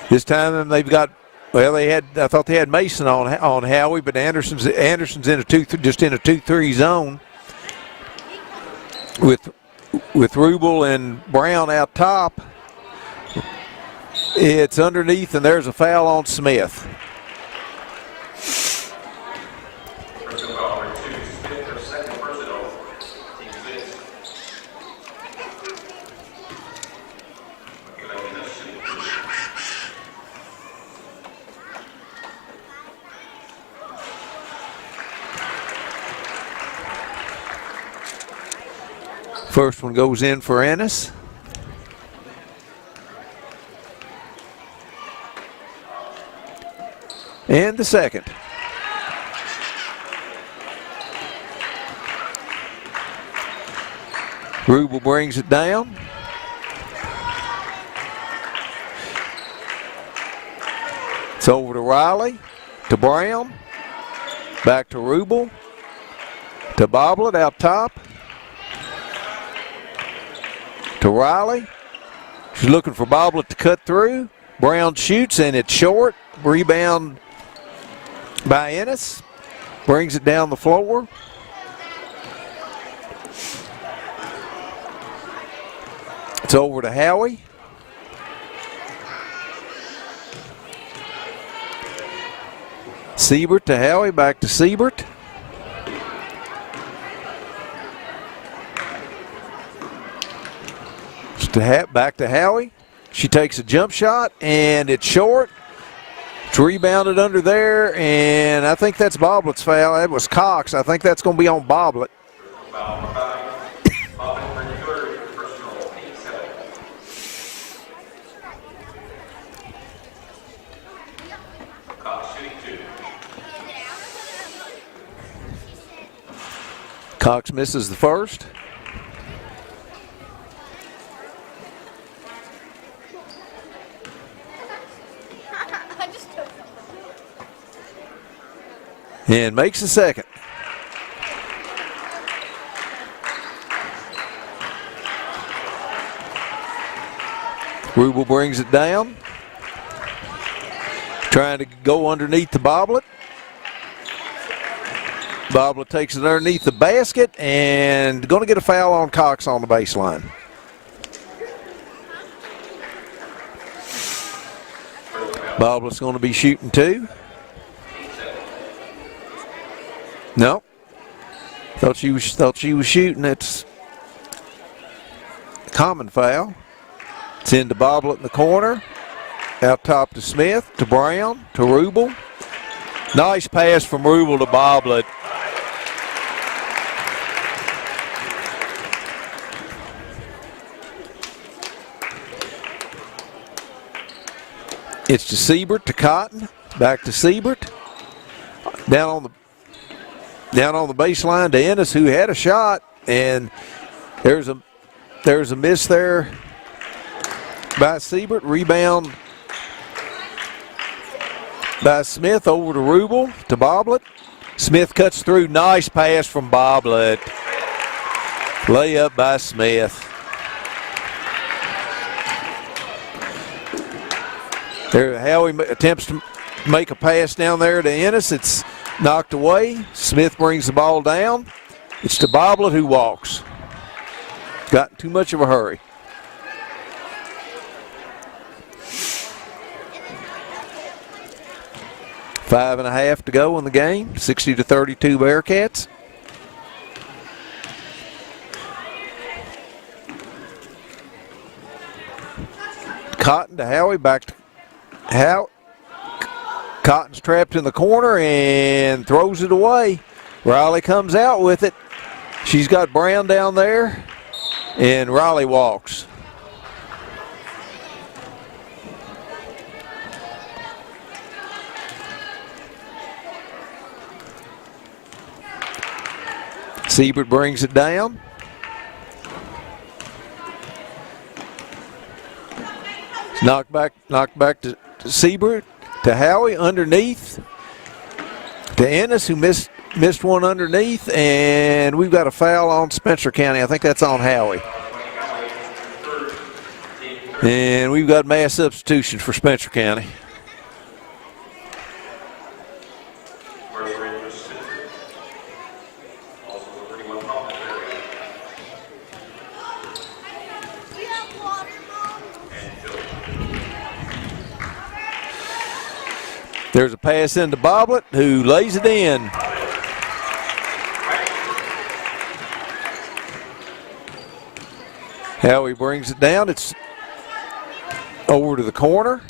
This time they've got, well, I thought they had Mason on Howie, but Anderson's in a 2-3 zone with Rubel and Brown out top. It's underneath, and there's a foul on Smith. First one goes in for Ennis. And the second. Rubel brings it down. It's over to Riley, to Brown, back to Rubel, to Boblet out top. To Riley. She's looking for Boblet to cut through. Brown shoots, and it's short. Rebound by Ennis. Brings it down the floor. It's over to Howie. Siebert to Howie, back to Siebert. Back to Howie. She takes a jump shot, and it's short. It's rebounded under there, and I think that's Boblett's foul. That was Cox. I think that's going to be on Boblett. Cox misses the first. And makes the second. Rubel brings it down. Trying to go underneath the Boblett. Boblett takes it underneath the basket and going to get a foul on Cox on the baseline. Boblett's going to be shooting two. No. Thought she was shooting. It's a common foul. It's into Boblett in the corner. Out top to Smith, to Brown, to Rubel. Nice pass from Rubel to Boblett. It's to Siebert, to Cotton, back to Siebert. Down on the baseline to Ennis, who had a shot, and there's a miss there by Siebert. Rebound by Smith over to Rubel, to Boblett. Smith cuts through. Nice pass from Boblett. Layup by Smith. There, Howie attempts to make a pass down there to Ennis. It's knocked away. Smith brings the ball down. It's to Boblett, who walks. Got too much of a hurry. Five and a half to go in the game. 60-32 Bearcats. Cotton to Howie, back to Howie. Cotton's trapped in the corner and throws it away. Riley comes out with it. She's got Brown down there, and Riley walks. Siebert brings it down. Knocked back to Siebert, to Howie, underneath, to Ennis, who missed one underneath, and we've got a foul on Spencer County. I think that's on Howie. And we've got mass substitution for Spencer County. There's a pass into Boblett, who lays it in. Howie brings it down. It's over to the corner.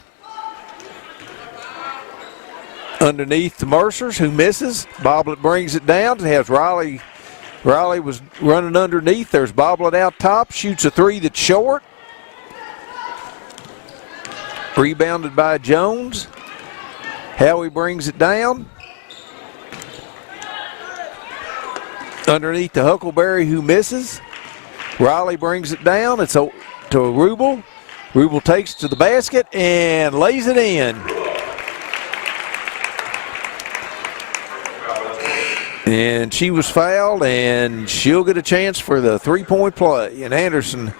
Underneath the Mercers, who misses. Boblett brings it down. It has Riley. Riley was running underneath. There's Boblett out top. Shoots a three that's short. Rebounded by Jones. Howie brings it down. Underneath to Huckleberry, who misses. Riley brings it down. It's to Rubel. Rubel takes it to the basket and lays it in. And she was fouled, and she'll get a chance for the three-point play. And Anderson,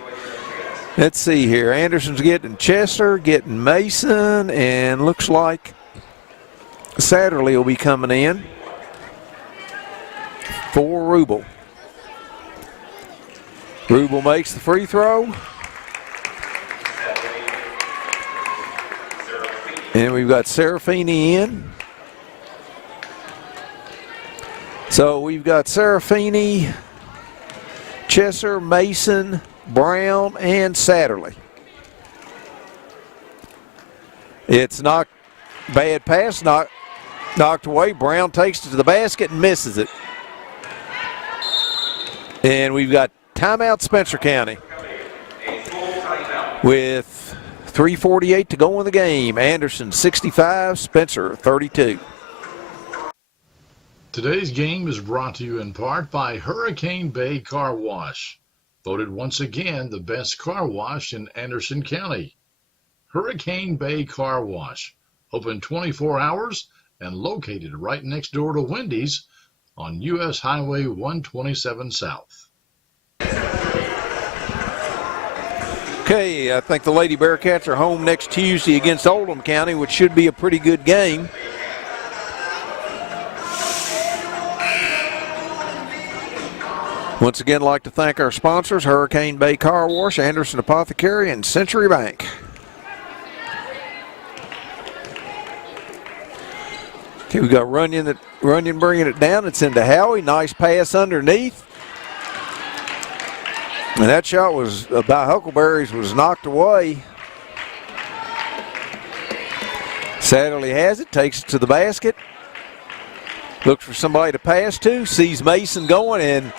let's see here. Anderson's getting Chester, getting Mason, and looks like Satterley will be coming in for Rubel. Rubel makes the free throw. And we've got Serafini in. So we've got Serafini, Chesser, Mason, Brown, and Satterley. It's knocked, bad pass, knocked away. Brown takes it to the basket and misses it. And we've got timeout Spencer County with 3:48 to go in the game. Anderson 65, Spencer 32. Today's game is brought to you in part by Hurricane Bay Car Wash, voted once again the best car wash in Anderson County. Hurricane Bay Car Wash, open 24 hours and located right next door to Wendy's on U.S. Highway 127 South. Okay, I think the Lady Bearcats are home next Tuesday against Oldham County, which should be a pretty good game. Once again, I'd like to thank our sponsors, Hurricane Bay Car Wash, Anderson Apothecary, and Century Bank. Okay, we got Runyon bringing it down. It's into Howie. Nice pass underneath. And that shot was by Huckleberry's was knocked away. Satterley has it, takes it to the basket. Looks for somebody to pass to, sees Mason going, and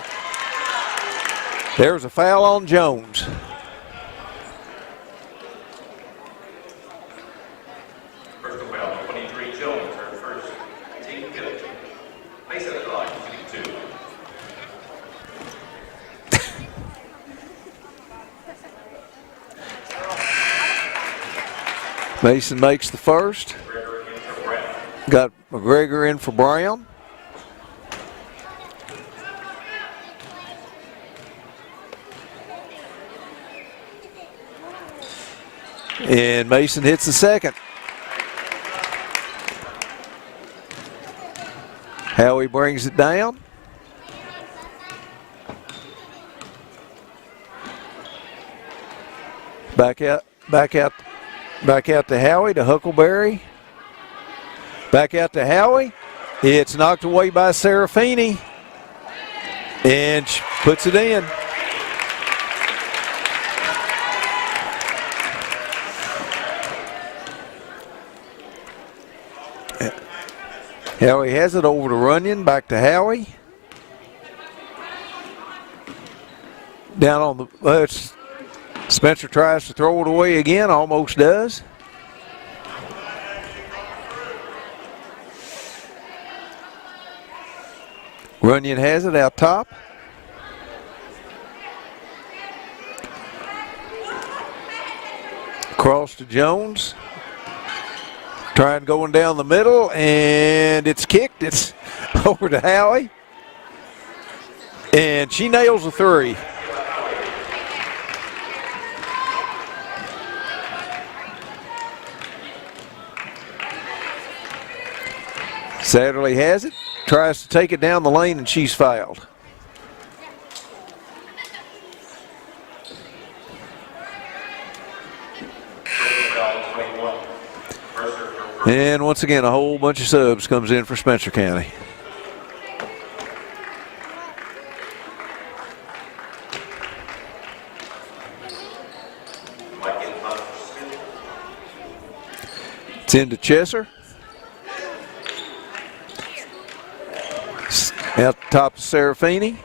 there's a foul on Jones. Personal foul, 23 Jones, her first team penalty. Mason at the line, shooting 2. Mason makes the first. Got McGregor in for Brown. And Mason hits the second. Howie brings it down. Back out to Howie, to Huckleberry. Back out to Howie. It's knocked away by Serafini. And she puts it in. Howie has it over to Runyon, back to Howie. Down on the, Spencer tries to throw it away again, almost does. Runyon has it out top. Cross to Jones. Trying going down the middle, and it's kicked. It's over to Howie. And she nails a three. Satterley has it, tries to take it down the lane, and she's fouled. And once again, a whole bunch of subs comes in for Spencer County. It's into Chesser. Out the top of Serafini.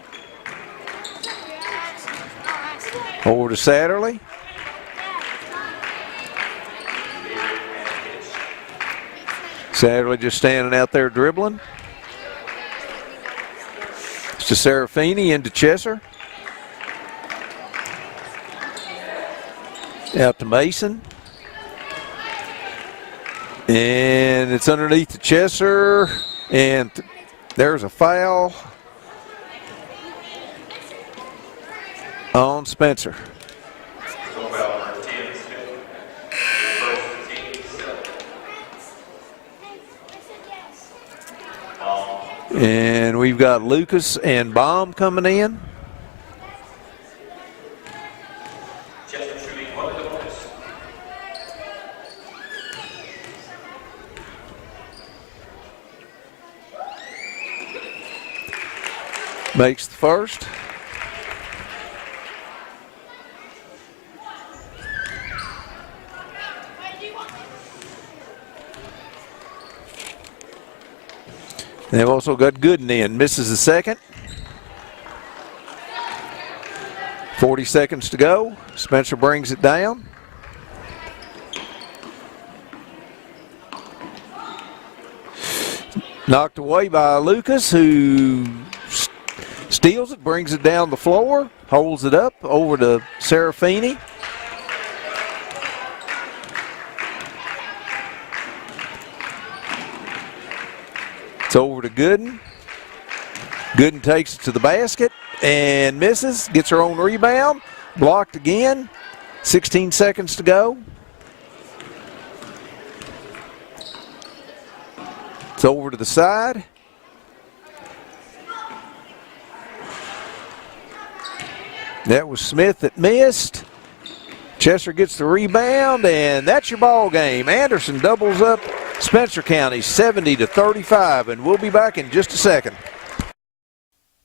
Over to Satterley. Satterley just standing out there dribbling. It's to Serafini, into Chesser. Out to Mason. And it's underneath the Chesser. And there's a foul on Spencer. And we've got Lucas and Baum coming in. makes the first. They've also got Gooden in, misses the second. 40 seconds to go. Spencer brings it down. Knocked away by Lucas, who steals it, brings it down the floor, holds it up over to Serafini. It's over to Gooden. Gooden takes it to the basket and misses, gets her own rebound, blocked again. 16 seconds to go. It's over to the side. That was Smith that missed. Chester gets the rebound, and that's your ball game. Anderson doubles up Spencer County 70-35, and we'll be back in just a second.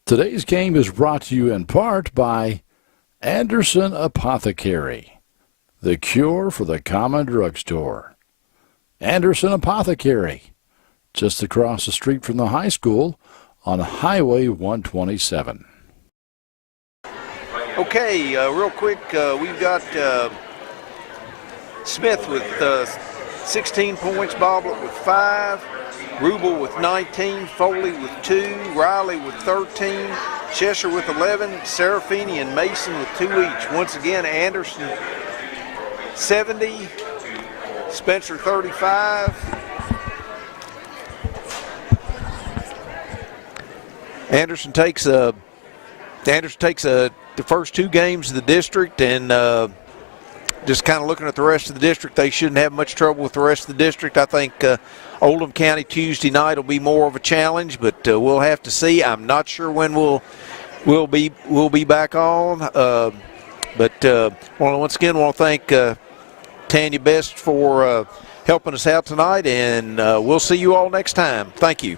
Today's game is brought to you in part by Anderson Apothecary, the cure for the common drugstore. Anderson Apothecary, just across the street from the high school on Highway 127. Okay, real quick, we've got Smith with 16 points, Boblet with 5, Rubel with 19, Foley with 2, Riley with 13, Cheshire with 11, Serafini and Mason with 2 each. Once again, Anderson 70, Spencer 35. Anderson takes the first 2 games of the district, and just kind of looking at the rest of the district, they shouldn't have much trouble with the rest of the district. I think Oldham County Tuesday night will be more of a challenge, but we'll have to see. I'm not sure when we'll be back on. But once again, I want to thank Tanya Best for helping us out tonight, and we'll see you all next time. Thank you.